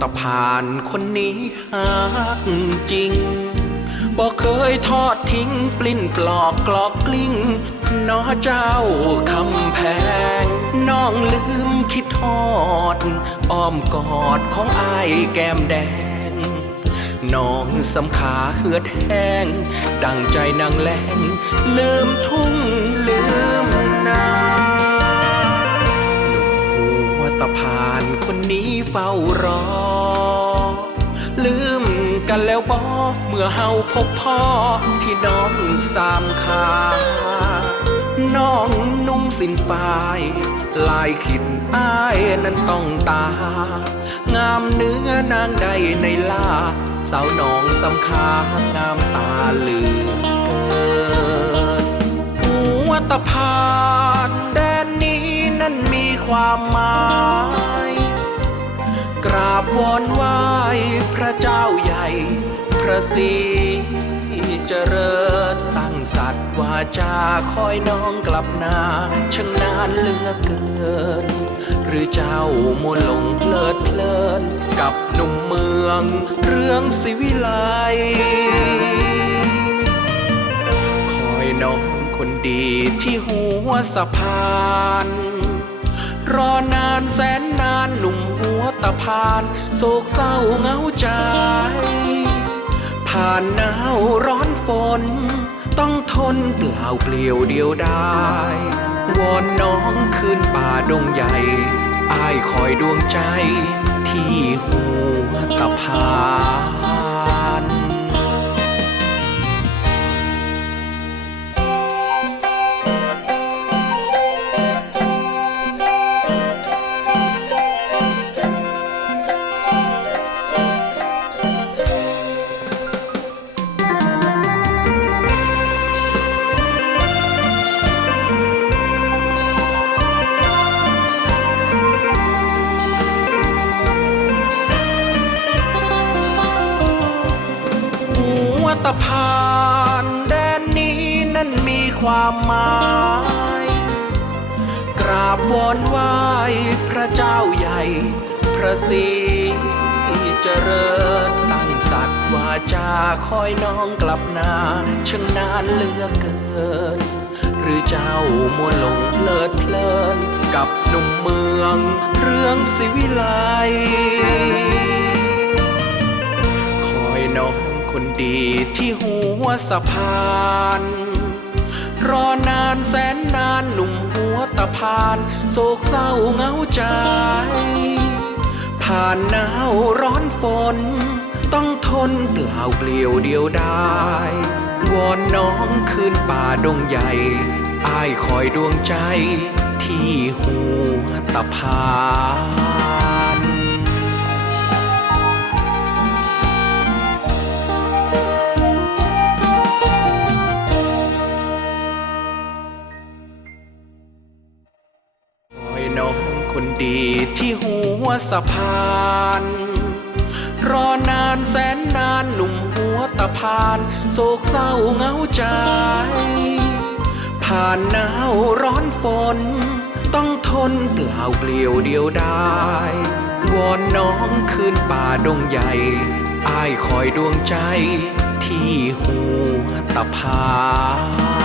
ตะพานคนนี้หักจริงบอกเคยทอดทิ้งปลิ้นปลอกกลอกกลิ้งน้อเจ้าคำแพง น้องลืมคิดทอด อ้อมกอดของอายแก้มแดง น้องสำขาเหือดแห้ง ดังใจนางแรงลืมทุ่งลืมนาหนุ่มหัวตะพานคนนี้เฝ้ารอ กันแล้วบอเมื่อเฮาพบพ่อที่น้องสามขาน้องนุ่งสินฝ้ายลายขินอ้ายนั้นต้องตา งามเนื้อนางใดในล่า สาวน้องสำคางามตาลือเกินหัวตะพานแดนนี้นั้นมีความหมาย กราบวอนไหว้พระเจ้าใหญ่ พระศรีเจริญตั้งสัตว์วาจาคอยน้องกลับนาช่างนานเหลือเกิน หรือเจ้ามัวหลงเพลิดเพลิน กับหนุ่มเมืองเรื่องสิวิไลคอยน้องคนดีที่หัวสะพาน รอนานแสนนาน ตะพานโศกเศร้าเหงาใจ ผ่านหนาวร้อนฝน ต้องทนเปล่าเปลี่ยวเดียวได้วอนน้องคืนป่าดงใหญ่อายคอยดวงใจที่หัวตะพาน ตพานแดนนี้นั้นมีความหมาย กราบวอนไหว้พระเจ้าใหญ่ พระศรีเจริญตั้งสัตว์วาจาคอยน้องกลับนาช่างนานเหลือเกิน หรือเจ้ามัวหลงเพลิดเพลิน กับหนุ่มเมืองเรื่องสิวิไล ที่หัวสะพาน รอนานแสนนานหนุ่มหัวตะพาน โศกเศร้าเหงาใจ ผ่านหนาวร้อนฝน ต้องทนเปล่าเปลี่ยวเดียวได้วอนน้องคืนป่าดงใหญ่อายคอยดวงใจที่หัวตะพาน คนดีที่หัวสะพาน รอนานแสนนานหนุ่มหัวตะพาน โศกเศร้าเหงาใจ ผ่านหนาวร้อนฝน ต้องทนเปล่าเปลี่ยวเดียวได้วอนน้องคืนป่าดงใหญ่อายคอยดวงใจที่หัวตะพาน